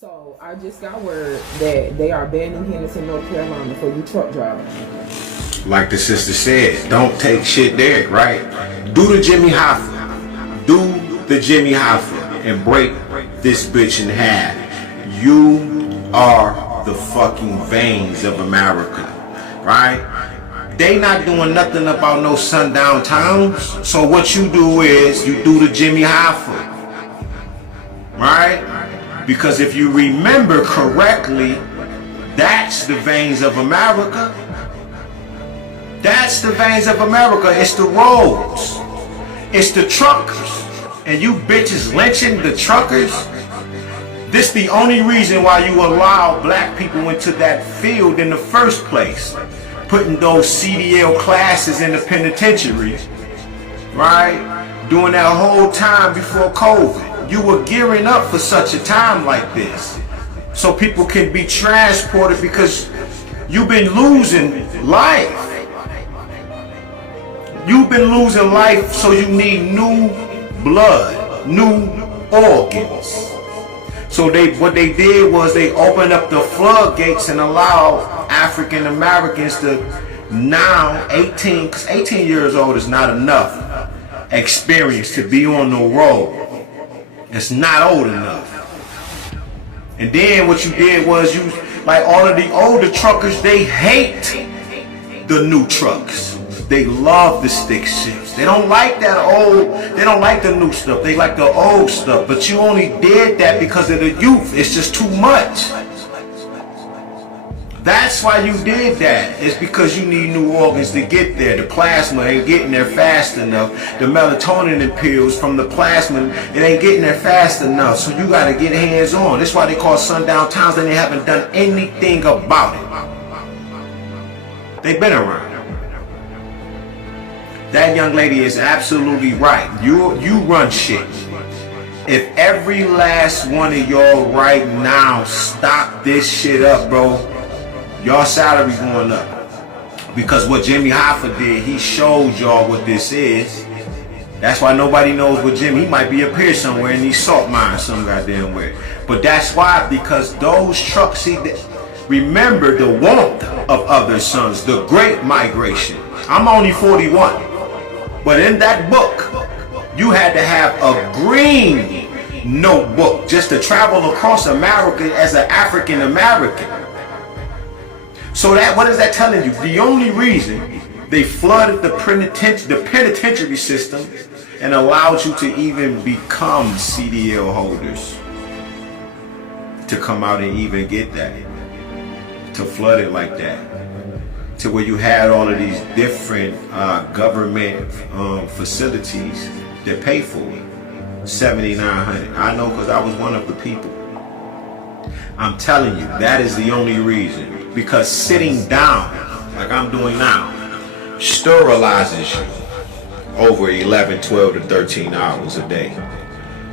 So I just got word that they are banning Henderson, North Carolina for you truck drivers. Like the sister said, don't take shit there, right? Do the Jimmy Hoffa. Do the Jimmy Hoffa and break this bitch in half. You are the fucking veins of America, right? They not doing nothing about no sundown towns. So what you do is you do the Jimmy Hoffa, right? Because if you remember correctly, that's the veins of America. That's the veins of America. It's the roads. It's the truckers. And you bitches lynching the truckers. This the only reason why you allow black people into that field in the first place. Putting those CDL classes in the penitentiary, right? Doing that whole time before COVID. You were gearing up for such a time like this. So people can be transported because you've been losing life. You've been losing life, so you need new blood, new organs. So what they did was they opened up the floodgates and allowed African Americans to now 18, because 18 years old is not enough experience to be on the road. It's not old enough. And then what you did was you, like all of the older truckers, they hate the new trucks. They love the stick shifts. They don't like that old, they don't like the new stuff. They like the old stuff. But you only did that because of the youth. It's just too much. That's why you did that. It's because you need new organs to get there. The plasma ain't getting there fast enough. The melatonin pills from the plasma, it ain't getting there fast enough. So you gotta get hands on. That's why they call sundown towns and they haven't done anything about it. They've been around. That young lady is absolutely right. You run shit. If every last one of y'all right now stop this shit up, bro, y'all salary going up. Because what Jimmy Hoffa did, he showed y'all what this is. That's why nobody knows what Jimmy, he might be up here somewhere in these salt mines some goddamn way. But that's why, because those trucks, see, remember the want of other sons, the great migration. I'm only 41. But in that book, you had to have a green notebook just to travel across America as an African American. So that, what is that telling you? The only reason they flooded the penitentiary system and allowed you to even become CDL holders to come out and even get that, to flood it like that, to where you had all of these different government facilities that pay for it. $7,900. I know, because I was one of the people. I'm telling you, that is the only reason. Because sitting down, like I'm doing now, sterilizes you over 11, 12 to 13 hours a day.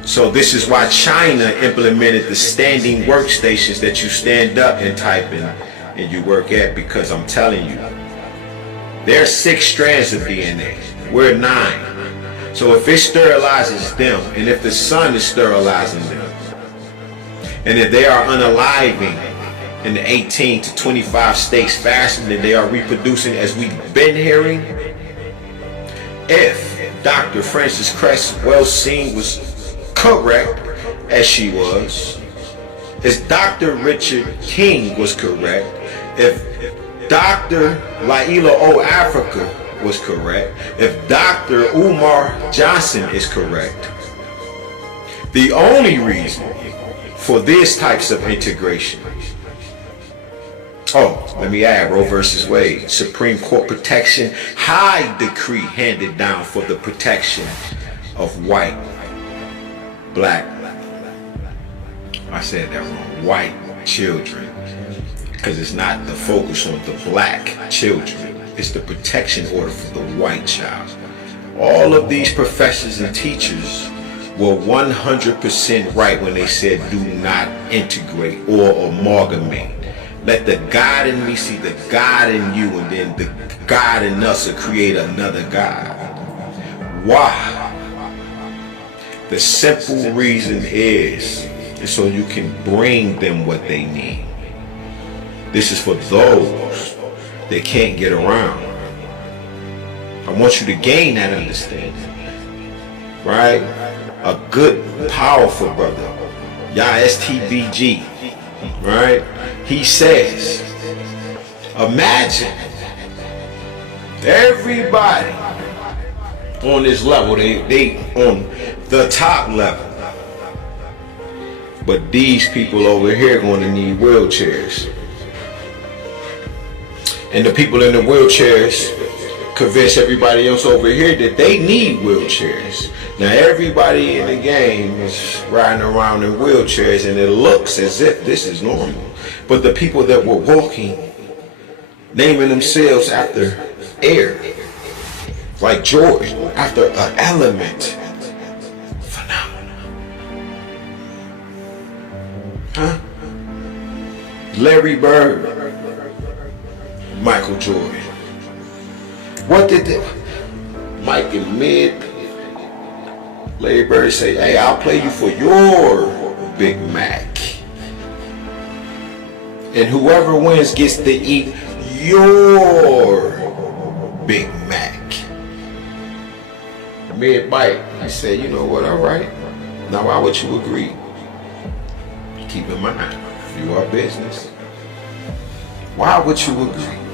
So this is why China implemented the standing workstations that you stand up and type in and you work at, because I'm telling you, there's 6 strands of DNA. We're 9. So if it sterilizes them, and if the sun is sterilizing them, and if they are unaliving in the 18 to 25 states faster than they are reproducing, as we've been hearing, if Dr. Frances Cress Welsing was correct, as she was, if Dr. Richard King was correct, if Dr. Laila O. Africa was correct, if Dr. Umar Johnson is correct, the only reason for these types of integration, let me add, Roe versus Wade, Supreme Court protection, high decree handed down for the protection of white, black, I said that wrong, white children, because it's not the focus on the black children, it's the protection order for the white child. All of these professors and teachers were 100% right when they said do not integrate or amalgamate. Let the God in me see the God in you, and then the God in us will create another God. Why? The simple reason is so you can bring them what they need. This is for those that can't get around. I want you to gain that understanding. Right? A good, powerful brother. Yah STBG. Right? He says, imagine everybody on this level, they on the top level. But these people over here going to need wheelchairs. And the people in the wheelchairs convince everybody else over here that they need wheelchairs. Now everybody in the game is riding around in wheelchairs and it looks as if this is normal. But the people that were walking, naming themselves after air, like Jordan, after an element. Phenomenal. Huh? Larry Bird, Michael Jordan. What did Mike and Mid, Larry Bird say, hey, I'll play you for your Big Mac. And whoever wins gets to eat your Big Mac. Mid bite. I said, you know what, all right. Now why would you agree? Keep in mind, you are business. Why would you agree?